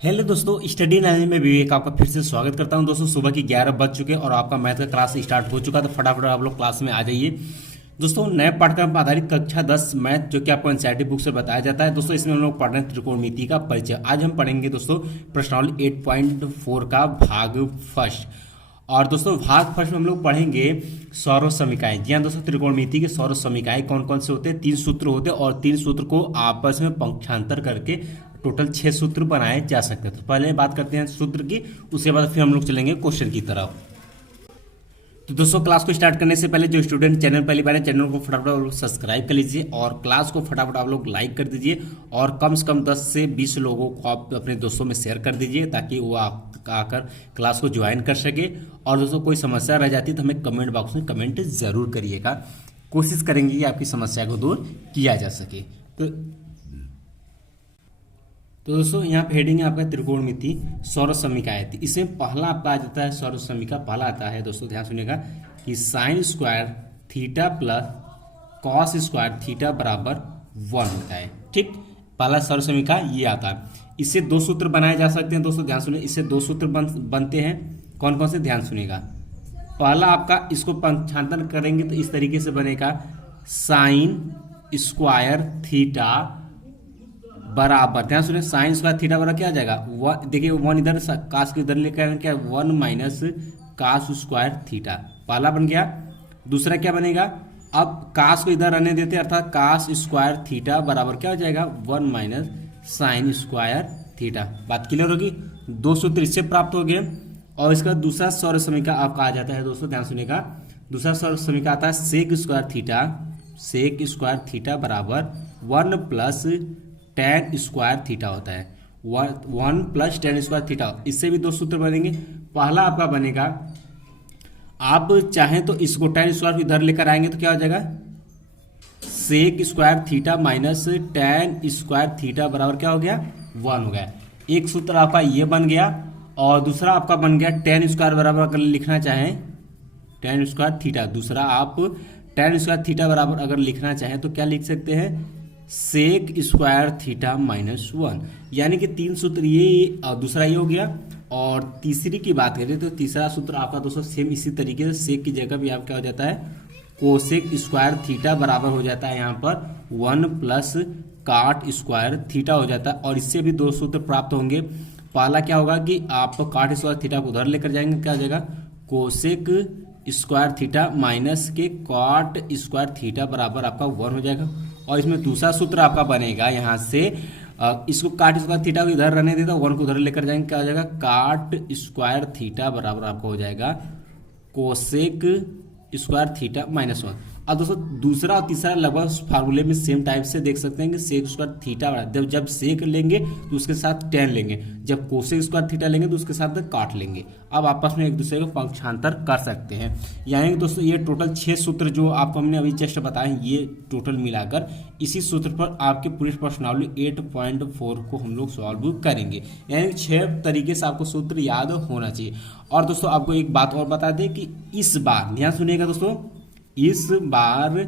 Hello दोस्तों, study knowledge में विवेक आपका फिर से स्वागत करता हूं। दोस्तों सुबह की 11 बज चुके और आपका मैथ का क्लास स्टार्ट हो चुका, तो फटाफट आप लोग क्लास में आ जाइए। दोस्तों नए पाठ्यक्रम पर आधारित कक्षा 10 मैथ जो कि आपको एनसीईआरटी बुक से बताया जाता है। दोस्तों इसमें हम लोग पढ़ रहे हैं त्रिकोणमिति का परिचय। आज हम पढ़ेंगे दोस्तों प्रश्नावली 8.4 का भाग फर्स्ट। और दोस्तों भाग फर्स्ट में हम लोग पढ़ेंगे सौर समीकरण। जी हाँ दोस्तों, त्रिकोणमिति के सौर समीकरण कौन कौन से होते हैं। 3 सूत्र होते हैं और 3 सूत्र को आपस में पंक्षांतर करके टोटल 6 सूत्र बनाए जा सकते हैं। तो पहले बात करते हैं सूत्र की, उसके बाद फिर हम लोग चलेंगे क्वेश्चन की तरफ। तो दोस्तों क्लास को स्टार्ट करने से पहले जो स्टूडेंट चैनल पहली बार है, चैनल को फटाफट आप लोग सब्सक्राइब कर लीजिए और क्लास को फटाफट आप लोग लाइक कर दीजिए और कम से कम 10 से 20 लोगों को आप अपने दोस्तों में शेयर कर दीजिए ताकि वो आकर क्लास को ज्वाइन कर सके। और दोस्तों कोई समस्या रह जाती है तो हमें कमेंट बॉक्स में कमेंट जरूर करिएगा, कोशिश करेंगे कि आपकी समस्या को दूर किया जा सके। तो दोस्तों यहाँ पे हेडिंग है आपका त्रिकोणमिति सौर समीकरण। इसमें पहला आपका आ जाता है सौर समीकरण। पहला आता है दोस्तों, ध्यान सुनिएगा कि sign square theta plus cos square theta बराबर 1 होता है। ठीक, पहला सौर समीकरण ये आता है। इससे 2 सूत्र बनाए जा सकते हैं। दोस्तों ध्यान सुनिए, इससे 2 सूत्र बनते हैं। कौन कौन से, ध्यान सुनिएगा। पहला आपका इसको पंक्षांतर करेंगे तो इस तरीके से बनेगा साइन स्क्वायर थीटा बराबर, ध्यान सुनिए, साइन स्क्वायर थीटा बराबर क्या आ जाएगा, देखिए 1 इधर कास के इधर लेकर क्या 1 माइनस कास स्क्वायर थीटा। पहला बन गया। दूसरा क्या बनेगा, अब कास को इधर रहने देते अर्थात कास स्क्वायर थीटा बराबर क्या हो जाएगा 1 माइनस साइन स्क्वायर थीटा। बात क्लियर होगी। 2 सूत्र इससे प्राप्त हो गए। और इसका दूसरा सौर समीकरण आपका आ जाता है दोस्तों, ध्यान सुनिएगा। दूसरा सौर समीकरण आता है सेक स्क्वायर थीटा बराबर 1 प्लस tan स्क्वायर थीटा होता है। 1 प्लस tan स्क्वायर थीटा। इससे भी 2 सूत्र बनेंगे। पहला आपका बनेगा, आप चाहें तो इसको tan स्क्वायर इधर लेकर आएंगे तो क्या हो जाएगा sec square theta minus tan square theta बराबर क्या हो गया 1 हो गया। एक सूत्र आपका ये बन गया और दूसरा आपका बन गया tan स्क्वायर बराबर अगर लिखना चाहें tan स्क्वायर थीटा। दूसरा आप tan स्क्वायर थीटा बराबर अगर लिखना चाहें तो क्या लिख सकते हैं सेक स्क्वायर थीटा माइनस 1। यानी कि 3 सूत्र ये और दूसरा ये हो गया। और तीसरी की बात करें तो तीसरा सूत्र आपका दोस्तों सेम इसी तरीके से सेक की जगह भी आप क्या हो जाता है कोसेक स्क्वायर थीटा बराबर हो जाता है यहाँ पर 1 प्लस काट स्क्वायर थीटा हो जाता है। और इससे भी 2 सूत्र प्राप्त होंगे। पहला क्या होगा कि आप काट स्क्वायर थीटा को उधर लेकर जाएंगे, क्या हो जाएगा कोसेक स्क्वायर थीटा माइनस के कॉट स्क्वायर थीटा बराबर आपका 1 हो जाएगा। और इसमें दूसरा सूत्र आपका बनेगा यहाँ से इसको काट स्क्वायर थीटा को इधर रहने देता, 1 को उधर लेकर जाएंगे, क्या हो जाएगा काट स्क्वायर थीटा बराबर आपका हो जाएगा कोसेक स्क्वायर थीटा माइनस 1। अब दोस्तों दूसरा और तीसरा लगभग फार्मूले में सेम टाइप से देख सकते हैं कि सेक स्क्वायर थीटा जब सेक लेंगे तो उसके साथ tan लेंगे, जब कोसेक स्क्वायर थीटा लेंगे तो उसके साथ काट लेंगे। अब आपस में एक दूसरे को पंक्षांतर कर सकते हैं। यानी कि दोस्तों ये टोटल 6 सूत्र जो आपको हमने अभी जस्ट बताए, ये टोटल मिलाकर इसी सूत्र पर आपके पूरी प्रश्नावली 8.4 को हम लोग सॉल्व करेंगे। यानी 6 तरीके से आपको सूत्र याद होना चाहिए। और दोस्तों आपको एक बात और बता दें कि इस बार ध्यान सुनिएगा दोस्तों, इस बार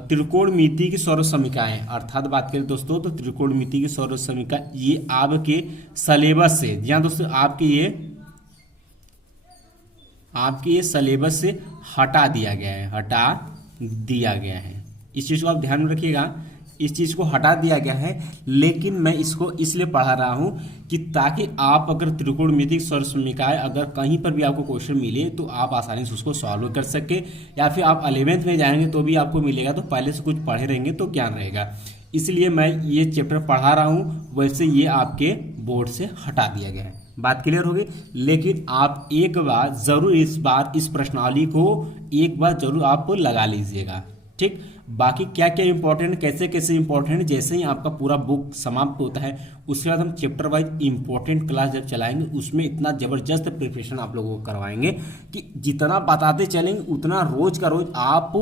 त्रिकोणमिति की सौर समीकरण अर्थात बात करें दोस्तों तो त्रिकोणमिति की सौर समीकरण ये आपके सिलेबस से, जी हाँ दोस्तों आपके ये सिलेबस से हटा दिया गया है। इस चीज को आप ध्यान में रखिएगा, इस चीज को हटा दिया गया है। लेकिन मैं इसको इसलिए पढ़ा रहा हूं कि ताकि आप अगर त्रिकोणमिति सौर समीकरण अगर कहीं पर भी आपको क्वेश्चन मिले तो आप आसानी से उसको सॉल्व कर सके, या फिर आप 11th में जाएंगे तो भी आपको मिलेगा, तो पहले से कुछ पढ़े रहेंगे तो ज्ञान रहेगा। इसलिए मैं ये चैप्टर पढ़ा रहा हूँ, वैसे ये आपके बोर्ड से हटा दिया गया है। बात क्लियर हो गई। लेकिन आप एक बार जरूर इस प्रश्नावली को एक बार जरूर आप लगा लीजिएगा। ठीक, बाकी क्या क्या इंपॉर्टेंट कैसे कैसे इंपॉर्टेंट जैसे ही आपका पूरा बुक समाप्त होता है उसके बाद हम चैप्टर वाइज इंपॉर्टेंट क्लास जब चलाएंगे उसमें इतना जबरदस्त प्रिपरेशन आप लोगों को करवाएंगे कि जितना बताते चलेंगे उतना रोज का रोज आप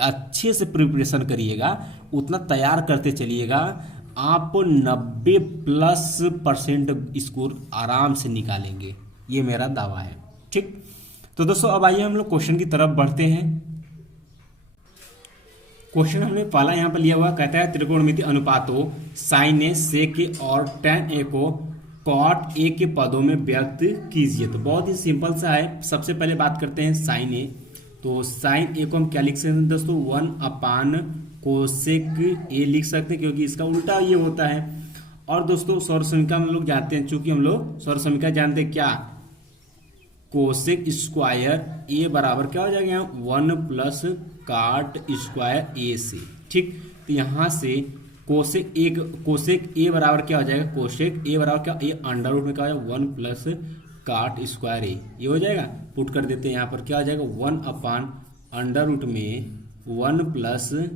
अच्छे से प्रिपरेशन करिएगा, उतना तैयार करते चलिएगा, आप 90+% स्कोर आराम से निकालेंगे, ये मेरा दावा है। ठीक, तो दोस्तों अब आइए हम लोग क्वेश्चन की तरफ बढ़ते हैं। क्वेश्चन हमने पहला यहाँ पर लिया हुआ, कहता है त्रिकोणमिति अनुपातों साइन ए सेक ए और tan ए को कॉट ए के पदों में व्यक्त कीजिए। तो बहुत ही सिंपल सा है। सबसे पहले बात करते हैं साइन ए। तो साइन ए को हम क्या लिख सकते हैं दोस्तों, 1 कोसेक ए लिख सकते हैं, क्योंकि इसका उल्टा ये होता है। और दोस्तों सौर समीकरण हम लोग जानते हैं, चूंकि हम लोग सौर समीकरण जानते हैं क्या, कोसेक स्क्वायर ए बराबर क्या हो जाएगा यहाँ 1 काट स्क्वायर ए से। ठीक, तो यहाँ से कोसेक ए बराबर क्या हो जाएगा, कोसेक ए बराबर क्या, ए अंडर रूट में क्या हो जाएगा 1 काट स्क्वायर ए, ये हो जाएगा। पुट कर देते हैं यहाँ पर, क्या हो जाएगा 1/अंडर रूट में 1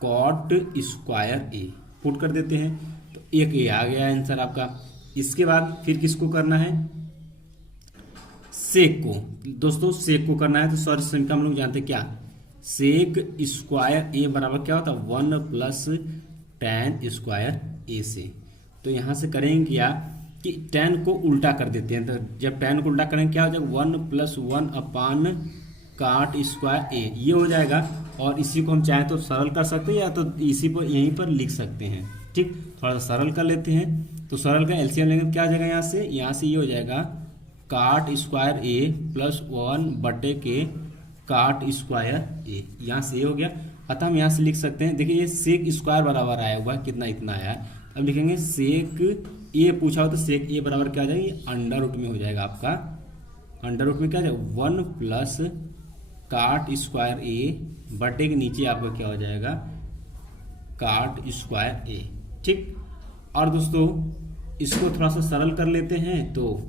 कॉट स्क्वायर ए, पुट कर देते हैं। तो एक ए आ गया आंसर आपका। इसके बाद फिर किसको करना है, सेक को। दोस्तों सेक को करना है तो सौर समीकरण हम लोग जानते हैं क्या, सेक स्क्वायर ए बराबर क्या होता है 1 tan स्क्वायर ए से। तो यहाँ से करेंगे क्या कि tan को उल्टा कर देते हैं। तो जब tan को उल्टा करेंगे क्या हो जाएगा 1 काट स्क्वायर ए, ये हो जाएगा। और इसी को हम चाहें तो सरल कर सकते हैं या तो इसी पर यहीं पर लिख सकते हैं। ठीक, थोड़ा सा सरल कर लेते हैं। तो सरल का एलसीएम लेंगे क्या हो जाएगा, यहाँ से ये हो जाएगा काट स्क्वायर ए प्लस 1 काट स्क्वायर ए, यहाँ से ये हो गया। अतः हम यहाँ से लिख सकते हैं, देखिए ये सेक स्क्वायर बराबर आया हुआ कितना, इतना आया। अब लिखेंगे सेक ए पूछा हो तो सेक ए बराबर क्या हो जाएगा, ये अंडर रूट में हो जाएगा आपका। अंडर रूट में क्या हो जाएगा 1 काट स्क्वायर ए बटे के नीचे आपका क्या हो जाएगा काट स्क्वायर ए। ठीक, और दोस्तों इसको थोड़ा सा सरल कर लेते हैं। तो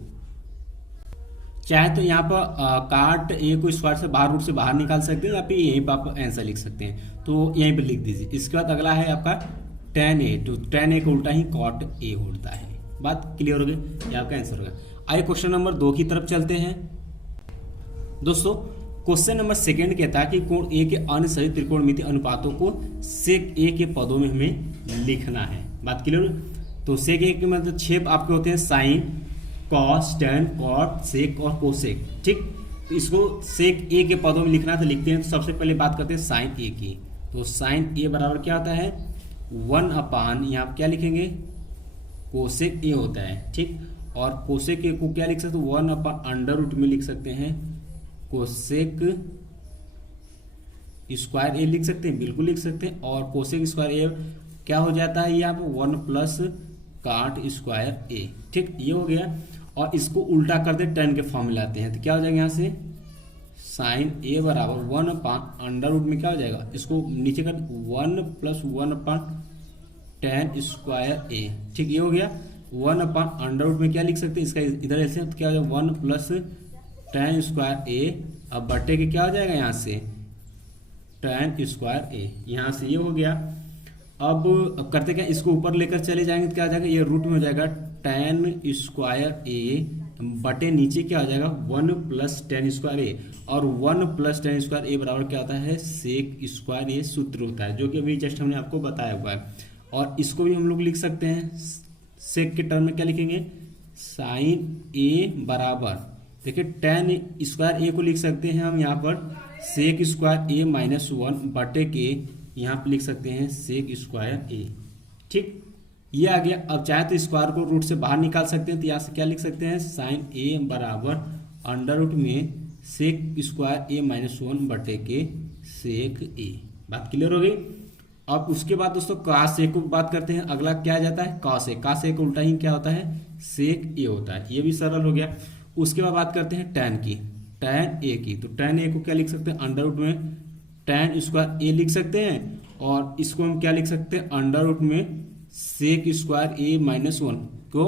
चाहे तो यहाँ पर काट ए को स्क्वायर से बाहर रूट से बाहर निकाल सकते हैं, या फिर यहीं पर आप आंसर लिख सकते हैं। तो यहीं पर लिख दीजिए। इसके बाद अगला है आपका tan ए। तो tan ए को उल्टा ही कॉट ए होता है। बात क्लियर हो गई, ये आपका आंसर होगा। आइए क्वेश्चन नंबर 2 की तरफ चलते हैं। दोस्तों क्वेश्चन नंबर 2 कहता है कि कोण ए के अन्य सभी त्रिकोणमितीय अनुपातों को सेक ए के पदों में हमें लिखना है। बात क्लियर। तो सेक ए के मतलब 6 आपके होते हैं, साइन, कॉस, टैन, कॉट, सेक और कोसेक। ठीक, तो इसको सेक ए के पदों में लिखना है तो लिखते हैं। तो सबसे पहले बात करते हैं साइन ए की। तो साइन ए बराबर क्या होता है 1 यहाँ क्या लिखेंगे कोसेक ए होता है। ठीक, और कोसेक ए को क्या लिख सकते हैं 1/अंडर रूट में लिख सकते हैं कोसेक स्क्वायर ए लिख सकते हैं, बिल्कुल लिख सकते हैं। और कोसेक स्क्वायर ए क्या हो जाता है यहाँ पे 1 काट स्क्वायर ए। ठीक, ये हो गया। और इसको उल्टा कर दे tan के फॉर्म में लाते हैं तो क्या हो जाएगा यहाँ से साइन ए बराबर 1/अंडर रूट में क्या हो जाएगा, इसको नीचे कर 1 + 1/tan स्क्वायर ए। ठीक, ये हो गया। 1/अंडर रूट में क्या लिख सकते हैं, इसका इधर ऐसे तो क्या हो जाएगा 1 + tan स्क्वायर ए। अब बटे के क्या हो जाएगा यहाँ से tan स्क्वायर ए, यहाँ से ये हो गया। अब करते क्या, इसको ऊपर लेकर चले जाएंगे तो क्या हो जाएगा, ये रूट में हो जाएगा tan स्क्वायर ए बटे नीचे क्या हो जाएगा 1 + tan स्क्वायर ए। और 1 + tan स्क्वायर ए बराबर क्या होता है सेक स्क्वायर ए सूत्र होता है, जो कि अभी जस्ट हमने आपको बताया हुआ है। और इसको भी हम लोग लिख सकते हैं सेक के टर्म में क्या लिखेंगे साइन ए बराबर, देखिए tan स्क्वायर ए को लिख सकते हैं हम यहाँ पर सेक स्क्वायर ए -1 बटे के यहाँ पे लिख सकते हैं सेक स्क्वायर ए। ठीक, ये आ गया। अब चाहे तो स्क्वायर को रूट से बाहर निकाल सकते हैं तो यहाँ से क्या लिख सकते हैं साइन ए बराबर अंडर रूट में सेक स्क्वायर ए -1 बटे के सेक ए। बात क्लियर हो गई। अब उसके बाद दोस्तों कॉस ए को बात करते हैं। अगला क्या आ जाता है कॉस ए। कॉस ए को उल्टा ही क्या होता है सेक ए होता है, ये भी सरल हो गया। उसके बाद बात करते हैं tan की, tan ए की। तो tan ए को क्या लिख सकते हैं अंडर रूट में tan स्क्वायर ए लिख सकते हैं। और इसको हम क्या लिख सकते हैं अंडर रूट में सेक स्क्वायर ए -1 को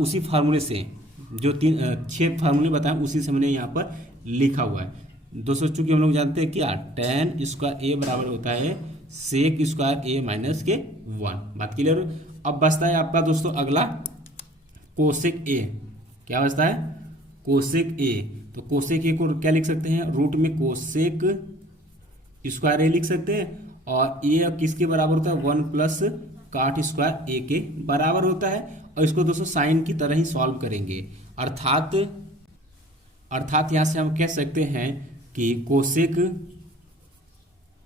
उसी फार्मूले से जो 6 फार्मूले बताएं उसी से हमने यहाँ पर लिखा हुआ है। दोस्तों चूंकि हम लोग जानते हैं क्या tan स्क्वायर ए बराबर होता है सेक स्क्वायर ए -1। बात क्लियर। अब बचता है आपका दोस्तों अगला कोसेक ए। क्या बचता है कोसेक ए। तो कोसेक ए को क्या लिख सकते हैं रूट में कोसेक स्क्वायर ए लिख सकते हैं। और ये किसके बराबर होता है 1 + काट स्क्वायर ए के बराबर होता है। और इसको दोस्तों साइन की तरह ही सॉल्व करेंगे। अर्थात यहाँ से हम कह सकते हैं कि कोसेक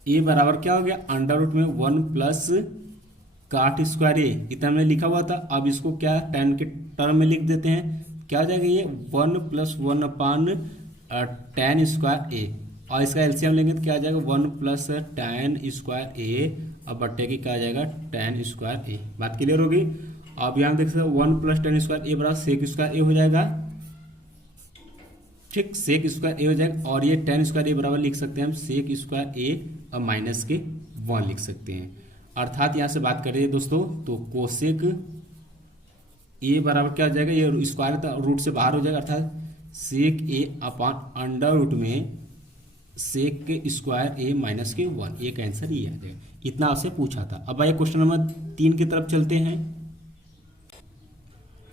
ए बराबर क्या हो गया अंडर रूट में 1 + काट स्क्वायर ए, इतना हमने लिखा हुआ था। अब इसको क्या tan के टर्म में लिख देते हैं, क्या हो जाएगा ये 1 + 1 अपान tan स्क्वायर ए, और इसका एलसीएम लेंगे तो क्या आ जाएगा 1 + tan स्क्वायर ए, अब बट्टे की क्या आ जाएगा tan स्क्वायर ए। बात क्लियर होगी। अब यहाँ देख सकते हो 1 + tan स्क्वायर ए बराबर सेक स्क्वायर ए हो जाएगा, ठीक, सेक स्क्वायर ए हो जाएगा। और ये tan स्क्वायर ए बराबर लिख सकते हैं हम सेक स्क्वायर ए और माइनस के 1 लिख सकते हैं। अर्थात यहाँ से बात करें दोस्तों तो कोसेक ए बराबर क्या हो जाएगा, ये स्क्वायर रूट से बाहर हो जाएगा, अर्थात सेक ए अपान अंडर रूट में सेक के स्क्वायर ए माइनस के 1, ये का आंसर ये आ जाएगा। इतना आपसे पूछा था। अब आइए क्वेश्चन नंबर 3 की तरफ चलते हैं।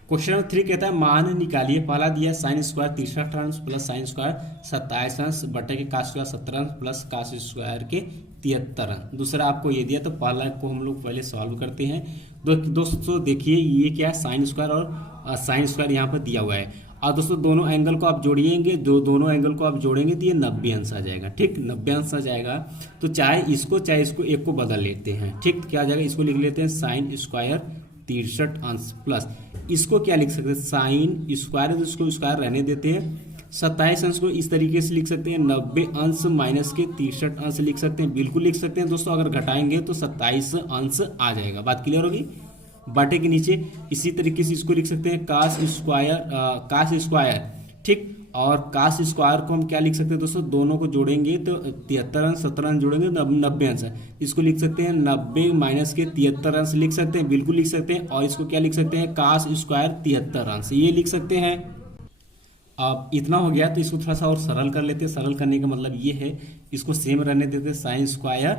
क्वेश्चन नंबर 3 कहता है मान निकालिए, पहला दिया साइन स्क्वायर 63 अंश प्लस साइन स्क्वायर 27 अंश बटे के कास स्क्वायर 17 अंश प्लस कास स्क्वायर के 73 अंश। दूसरा आपको ये दिया तो पहला को हम लोग पहले सॉल्व करते हैं। दोस्तों देखिए ये क्या है साइन स्क्वायर और साइन स्क्वायर यहाँ पर दिया हुआ है, और दोस्तों दोनों एंगल को आप जोड़िएंगे, दोनों एंगल को आप जोड़ेंगे तो ये 90 अंश आ जाएगा, ठीक, 90 अंश आ जाएगा। तो चाहे इसको एक को बदल लेते हैं, ठीक, क्या आ जाएगा, इसको लिख लेते हैं साइन स्क्वायर 63 अंश प्लस इसको क्या लिख सकते हैं साइन स्क्वायर, तो इसको स्क्वायर रहने देते हैं। 27 अंश को इस तरीके से लिख सकते हैं 90 अंश माइनस के 63 अंश लिख सकते हैं, बिल्कुल लिख सकते हैं दोस्तों। अगर घटाएंगे तो 27 अंश आ जाएगा। बात क्लियर होगी। बाटे के नीचे इसी तरीके से इसको लिख सकते हैं कास स्क्वायर, ठीक, और कास स्क्वायर को हम क्या लिख सकते हैं दोस्तों, दोनों को जोड़ेंगे तो 73 अंश 17 अंश जोड़ेंगे 90 अंश, इसको लिख सकते हैं 90 माइनस के 73 अंश लिख सकते हैं, बिल्कुल लिख सकते हैं। और इसको क्या लिख सकते हैं कास स्क्वायर 73 अंश, ये लिख सकते हैं। अब इतना हो गया तो इसको थोड़ा सा और सरल कर लेते हैं। सरल करने का मतलब ये है इसको सेम रहने देते हैं साइन स्क्वायर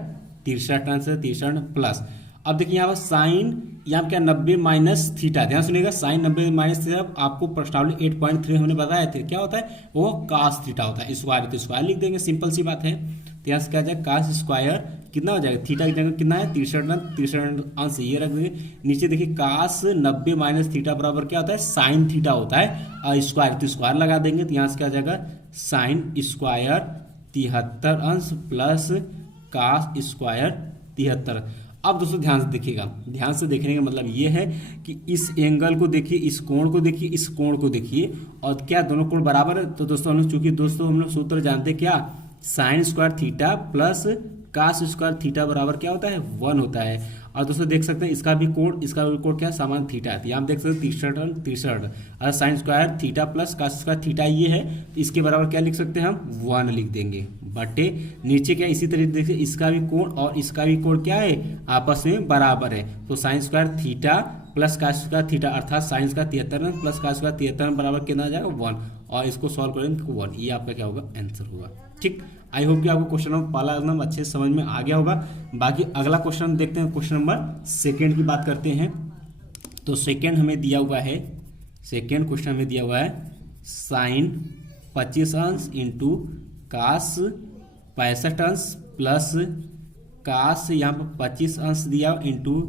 63 अंश 63 प्लस। अब देखिए यहाँ पर साइन यहाँ क्या 90 माइनस थीटा, ध्यान सुनिएगा, साइन 90 माइनस थीटा आपको प्रश्नावली 8.3 हमने बताया थे, क्या होता है वो कास थीटा होता है। स्क्वायर तो स्क्वायर लिख देंगे, सिंपल सी बात है। तो यहाँ से क्या जाएगा कास स्क्वायर कितना हो जाएगा, थीटा की जगह कितना है 63 अंश, ये रख देंगे। नीचे देखिए कास 90 माइनस थीटा बराबर क्या होता है साइन थीटा होता है, और स्क्वायर तो स्क्वायर लगा देंगे। तो यहाँ से क्या जाएगा साइन स्क्वायर 73 अंश प्लस कास स्क्वायर 73। अब दोस्तों ध्यान से देखिएगा, ध्यान से देखने का मतलब ये है कि इस एंगल को देखिए, इस कोण को देखिए, इस कोण को देखिए, और क्या दोनों कोण बराबर है। तो दोस्तों हम लोग चूंकि दोस्तों हम लोग सूत्र जानते हैं क्या, sine square theta plus cos square theta बराबर क्या होता है 1 होता है। और दोस्तों देख सकते हैं इसका भी कोण क्या समान थीटा है, तो यहाँ देख सकते हैं 63 और sine square theta plus cos square theta ये है, तो इसके बराबर क्या लिख सकते हैं हम 1 लिख देंगे। बटे नीचे क्या इसी तरीके देखिए इसका भी कोण और इसका भी कोण क्या है आपस में बराबर है, तो sine square theta plus cos square theta अर्थात साइन का 73 प्लस कास स्क्वायर 73 बराबर कितना आ जाएगा 1, और इसको सॉल्व करेंगे तो 1, ये आपका क्या होगा आंसर होगा। ठीक, आई होप कि आपको क्वेश्चन नंबर पहला एकदम अच्छे से समझ में आ गया होगा। बाकी अगला क्वेश्चन देखते हैं, क्वेश्चन नंबर सेकेंड की बात करते हैं। तो सेकेंड हमें दिया हुआ है, सेकेंड क्वेश्चन हमें दिया हुआ है साइन 25 अंश इंटू कास 65 अंश प्लस कास यहाँ पर 25 अंश दिया इंटू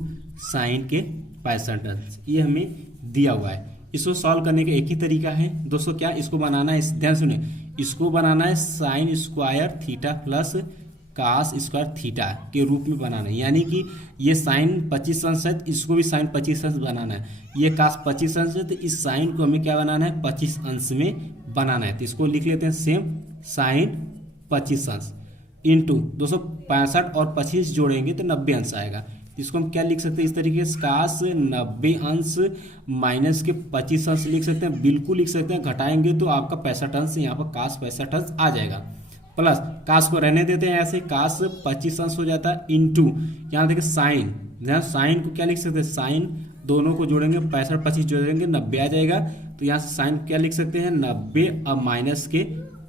साइन के 65 अंश, ये हमें दिया हुआ है। इसको सॉल्व करने का एक ही तरीका है दोस्तों, क्या इसको बनाना है, ध्यान सुने, इसको बनाना है sine square theta plus cos square theta के रूप में बनाना है। यानी कि ये साइन 25 अंश है, इसको भी साइन 25 अंश बनाना है। ये कास 25 अंश है, तो इस साइन को हमें क्या बनाना है 25 अंश में बनाना है। तो इसको लिख लेते हैं सेम साइन 25 अंश इंटू 265 और 25 जोड़ेंगे तो 90 अंश आएगा। इसको हम क्या लिख सकते हैं इस तरीके से कास 90 अंश माइनस के 25 अंश लिख सकते हैं, बिल्कुल लिख सकते हैं। घटाएंगे तो आपका 65 अंश, यहाँ पर कास 65 अंश आ जाएगा, प्लस कास को रहने देते हैं ऐसे, कास 25 अंश हो जाता है इंटू यहाँ देखिए साइन, साइन को क्या लिख सकते हैं, साइन दोनों को जोड़ेंगे 65 25 जोड़ेंगे 90 आ जाएगा। तो यहाँ से साइन क्या लिख सकते हैं 90 और माइनस के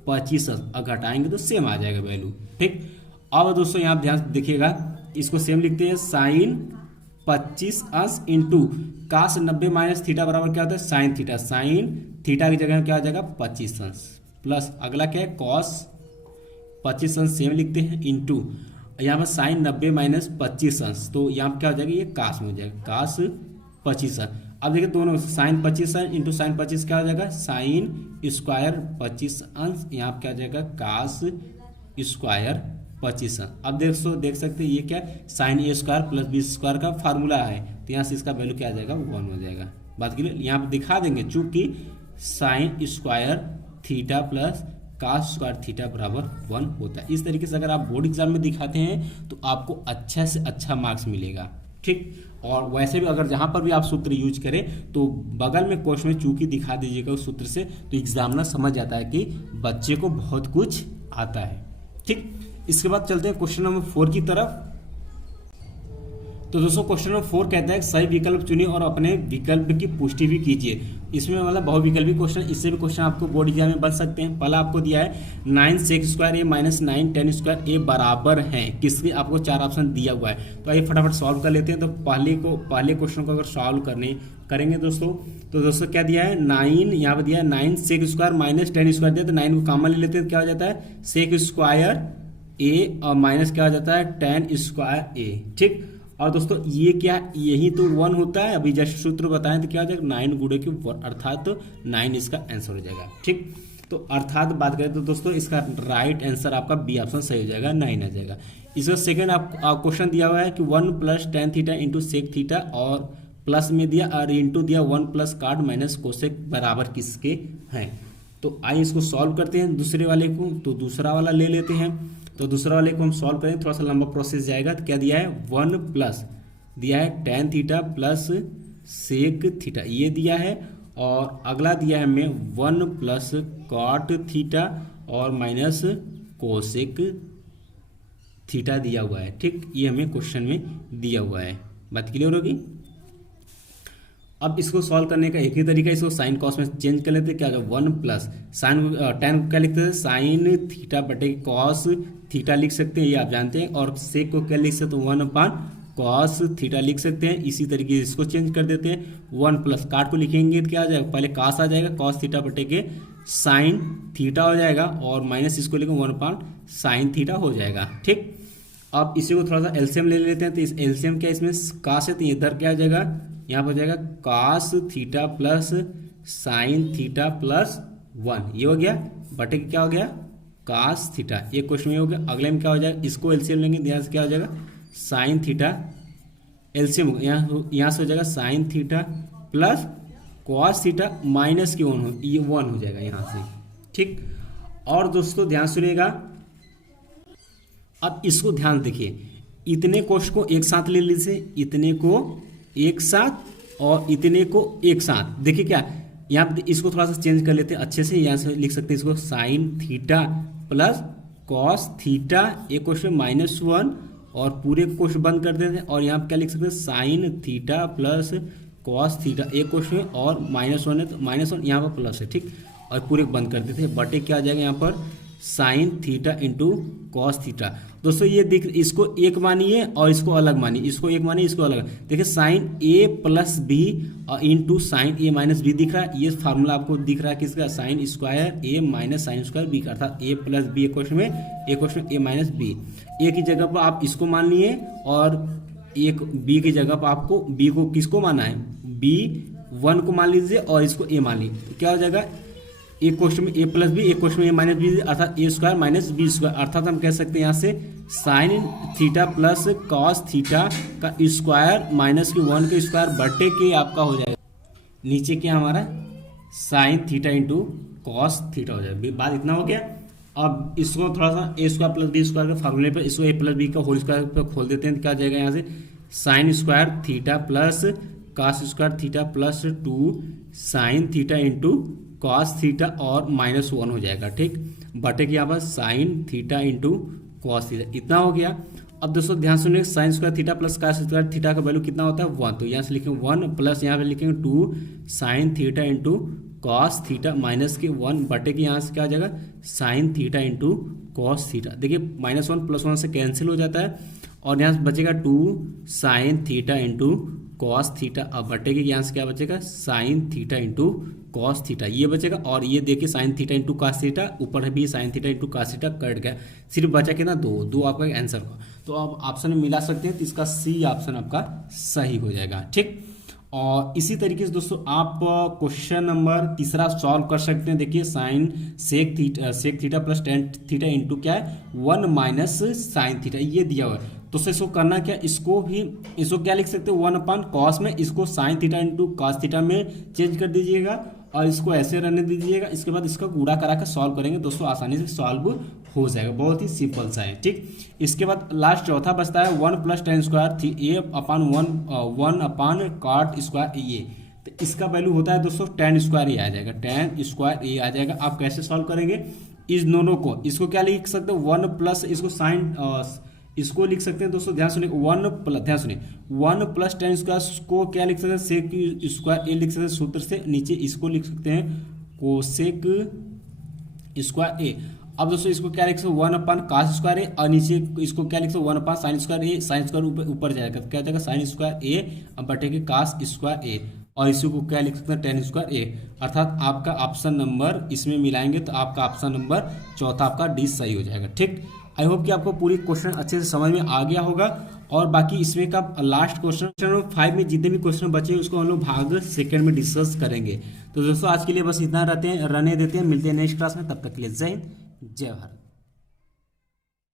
25 अंश, और घटाएंगे तो सेम आ जाएगा वैल्यू। ठीक, अब दोस्तों यहाँ ध्यान देखिएगा, इसको सेम लिखते हैं साइन 25 अंश इंटू कास 90 माइनस थीटा बराबर क्या होता है साइन थीटा, साइन थीटा की जगह क्या आ जाएगा 25 अंश, प्लस अगला क्या है कॉस 25 अंश सेम लिखते हैं इंटू यहाँ पर साइन 90 माइनस 25 अंश, तो यहाँ पर क्या हो जाएगा ये कास में हो जाएगा कास 25 अंश। अब देखिए दोनों साइन 25 अंश इंटू साइन 25 क्या हो जाएगा साइन स्क्वायर 25 अंश, यहाँ पर क्या हो जाएगा कास स्क्वायर 25। अब देख सकते हैं ये क्या साइन ए स्क्वायर प्लस बी स्क्वायर का फार्मूला है, तो यहाँ से इसका वैल्यू क्या आ जाएगा 1 हो जाएगा। बात के लिए यहाँ पे दिखा देंगे, चूंकि sine square theta plus cos square theta बराबर 1 होता है। इस तरीके से अगर आप बोर्ड एग्जाम में दिखाते हैं तो आपको अच्छा से अच्छा मार्क्स मिलेगा, ठीक। और वैसे भी अगर जहां पर भी आप सूत्र यूज करें तो बगल में क्वेश्चन में चूंकि दिखा दीजिएगा उस सूत्र से, तो एग्जामिनर समझ जाता है कि बच्चे को बहुत कुछ आता है, ठीक। इसके बाद चलते हैं क्वेश्चन नंबर 4 की तरफ। तो दोस्तों क्वेश्चन नंबर 4 कहता है सही विकल्प चुनिए और अपने विकल्प की पुष्टि भी कीजिए। इसमें मतलब बहुविकल्पी क्वेश्चन, इससे भी क्वेश्चन आपको बोर्ड एग्जाम में बन सकते हैं। पहला आपको दिया है 9 sec स्क्वायर ए माइनस 9 10 स्क्वायर ए बराबर है किसके, आपको 4 ऑप्शन दिया हुआ है। तो आइए फटाफट सॉल्व कर लेते हैं। तो पहले क्वेश्चन को अगर सॉल्व करेंगे दोस्तों, तो दोस्तों क्या दिया है 9, यहाँ पर दिया है 9 sec स्क्वायर माइनस 10 स्क्वायर दिया, तो 9 को कॉमन ले लेते हैं, क्या हो जाता है sec स्क्वायर ए और माइनस क्या हो जाता है 10 स्क्वायर ए, ठीक। और दोस्तों ये क्या, यही तो 1 होता है, अभी जस्ट सूत्र बताएं तो क्या हो जाएगा 9 गुणे के 1, अर्थात तो 9 इसका आंसर हो जाएगा, ठीक। तो अर्थात बात करें तो दोस्तों इसका राइट आंसर आपका बी ऑप्शन सही हो जाएगा, 9 आ जाएगा। इसका सेकंड आप क्वेश्चन दिया हुआ है कि 1 plus tan theta into sec theta, और प्लस में दिया और इंटू दिया 1 प्लस काट माइनस कोसेक बराबर किसके हैं। तो आइए इसको सॉल्व करते हैं दूसरे वाले को। तो दूसरा वाला ले लेते हैं। तो दूसरा वाले को हम सॉल्व करें, थोड़ा सा लंबा प्रोसेस जाएगा। तो क्या दिया है 1 प्लस दिया है tan theta plus sec theta ये दिया है, और अगला दिया है हमें 1 प्लस कॉट थीटा और माइनस कोसेक थीटा दिया हुआ है, ठीक। ये हमें क्वेश्चन में दिया हुआ है। बात क्लियर होगी। अब इसको सॉल्व करने का एक ही तरीका, इसको साइन कॉस में चेंज कर लेते हैं। क्या होगा 1 प्लस साइन tan को क्या लिखते हैं साइन थीटा बटे कॉस थीटा लिख सकते हैं, ये आप जानते हैं। और सेक को क्या लिख सकते हैं 1 अपान कॉस थीटा लिख सकते हैं। इसी तरीके से इसको चेंज कर देते हैं, 1 प्लस काट को लिखेंगे तो क्या आ जाएगा, पहले कॉस आ जाएगा, कॉस थीटा बटे के साइन थीटा हो जाएगा, और माइनस इसको लिखेंगे 1 अपान साइन थीटा हो जाएगा, ठीक। अब इसी को थोड़ा सा एलसीएम ले लेते हैं। तो इस एलसीएम क्या इसमें कॉस है, तो इधर क्या आ जाएगा, यहाँ पर हो जाएगा cos theta plus sine theta plus 1, ये हो गया बटे क्या हो गया कॉस थीटा। ये क्वेश्चन में हो गया। अगले में क्या हो जाएगा, इसको एलसीएम लेंगे, यहाँ से क्या हो जाएगा साइन थीटा, एलसीएम यहाँ से हो जाएगा sine theta plus cos theta minus की 1 ये 1 हो जाएगा यहाँ से, ठीक। और दोस्तों ध्यान सुनिएगा, अब इसको ध्यान देखिए, इतने क्वेश्चन को एक साथ ले लीजिए, इतने को एक साथ और इतने को एक साथ। देखिए क्या यहाँ पे इसको थोड़ा सा चेंज कर लेते हैं अच्छे से, यहाँ से लिख सकते हैं इसको sine theta plus cos theta, एक क्वेश्चन -1 और पूरे क्वेश्चन बंद कर देते हैं। और यहाँ पे क्या लिख सकते हैं sine theta plus cos theta, एक क्वेश्चन और -1 है तो -1 यहाँ पर प्लस है, ठीक। और पूरे बंद कर देते हैं, बटे क्या आ जाएगा यहाँ पर sine theta into cos theta. दोस्तों ये दिख, इसको एक मानिए और इसको अलग मानिए, इसको एक मानिए इसको अलग। देखिए साइन ए प्लस बी और इंटू साइन ए माइनस बी दिख रहा है, ये फार्मूला आपको दिख रहा है किसका साइन स्क्वायर ए माइनस साइन स्क्वायर बी का, अर्थात ए प्लस बी एक क्वेश्चन में, एक क्वेश्चन ए माइनस बी। ए की जगह पर आप इसको मान लिए और एक बी की जगह पर आपको बी को किसको माना है B1 को मान लीजिए और इसको ए मान लीजिए, तो क्या हो जाएगा एक क्वेश्चन में ए प्लस बी, एक क्वेश्चन में ए माइनस बी, अर्थात ए स्क्वायर माइनस बी स्क्वायर। अर्थात हम कह सकते हैं यहाँ से sine theta plus cos theta का स्क्वायर माइनस के 1 के स्क्वायर बटे के आपका हो जाएगा नीचे क्या हमारा sine theta into cos theta हो जाएगा। बात इतना हो गया। अब इसको थोड़ा सा ए स्क्वायर प्लस बी स्क्वायर के फार्मूले पर इसको ए प्लस बी का होल स्क्वायर पर खोल देते हैं, क्या जाएगा यहाँ से sign square theta plus cos square theta plus 2 sine theta into cos theta और -1 हो जाएगा, ठीक। बटे के यहाँ पर sine theta into cos theta, इतना हो गया। अब दोस्तों ध्यान सुनिए, sign square theta plus cos square theta का वैल्यू कितना होता है 1, तो यहाँ से लिखेंगे 1 प्लस यहाँ पे लिखेंगे 2 sine theta into cos theta minus के 1 बटे के यहाँ से क्या आ जाएगा sine theta into cos theta. देखिए -1 + 1 से कैंसिल हो जाता है और यहाँ से बचेगा 2 sine theta into cos theta. अब बटे के यहाँ से क्या बचेगा sine theta into cos theta, ये बचेगा। और ये देखिए sine theta into cos theta, ऊपर भी sine theta into cos theta cut गया, सिर्फ बचा कितना 2 आपका आंसर हुआ। तो अब ऑप्शन में मिला सकते हैं, तो इसका सी ऑप्शन आपका सही हो जाएगा, ठीक। और इसी तरीके से दोस्तों आप क्वेश्चन नंबर तीसरा सॉल्व कर सकते हैं। देखिए sine sec theta plus tan theta into क्या है 1 माइनस साइन थीटा, ये दिया हुआ है। तो इसको करना क्या, इसको क्या लिख सकते हो 1/cos में, इसको sine theta into cos theta में चेंज कर दीजिएगा और इसको ऐसे रहने दीजिएगा। इसके बाद इसका गुणा करा कर सॉल्व करेंगे दोस्तों, आसानी से सॉल्व हो जाएगा, बहुत ही सिंपल सा है। ठीक, इसके बाद लास्ट चौथा बचता है 1 प्लस टेन स्क्वायर ए अपान 1 अपान कॉट स्क्वायर ए। तो इसका वैल्यू होता है दोस्तों टेन स्क्वायर ए आ जाएगा, टेन स्क्वायर ए आ जाएगा। आप कैसे सॉल्व करेंगे, इस दोनों को, इसको क्या लिख सकते हो 1 प्लस इसको साइन, इसको लिख सकते हैं दोस्तों, ध्यान सुनिए 1 प्लस टेन स्क्वायर को क्या लिख सकते हैं सेक स्क्वायर ए लिख सकते हैं सूत्र से, नीचे इसको लिख सकते हैं कोसेक स्क्वायर ए। अब दोस्तों इसको क्या लिख सकते 1/cos स्क्वायर ए और नीचे इसको क्या लिख सकते 1/sin स्क्वायर ए, साइन स्क्वायर ऊपर जाएगा क्या जाएगा साइन स्क्वायर ए अब बटेगा cos स्क्वायर ए, और इसी को क्या लिख सकते हैं टेन स्क्वायर ए। अर्थात आपका ऑप्शन नंबर इसमें मिलाएंगे तो आपका ऑप्शन नंबर चौथा आपका डी सही हो जाएगा। ठीक, आई होप कि आपको पूरी क्वेश्चन अच्छे से समझ में आ गया होगा। और बाकी इसमें का लास्ट क्वेश्चन 5 में जितने भी क्वेश्चन बचे उसको हम लोग भाग सेकंड में डिस्कस करेंगे। तो दोस्तों आज के लिए बस इतना रहने देते हैं, मिलते हैं नेक्स्ट क्लास में, तब तक के लिए जय हिंद जय भारत।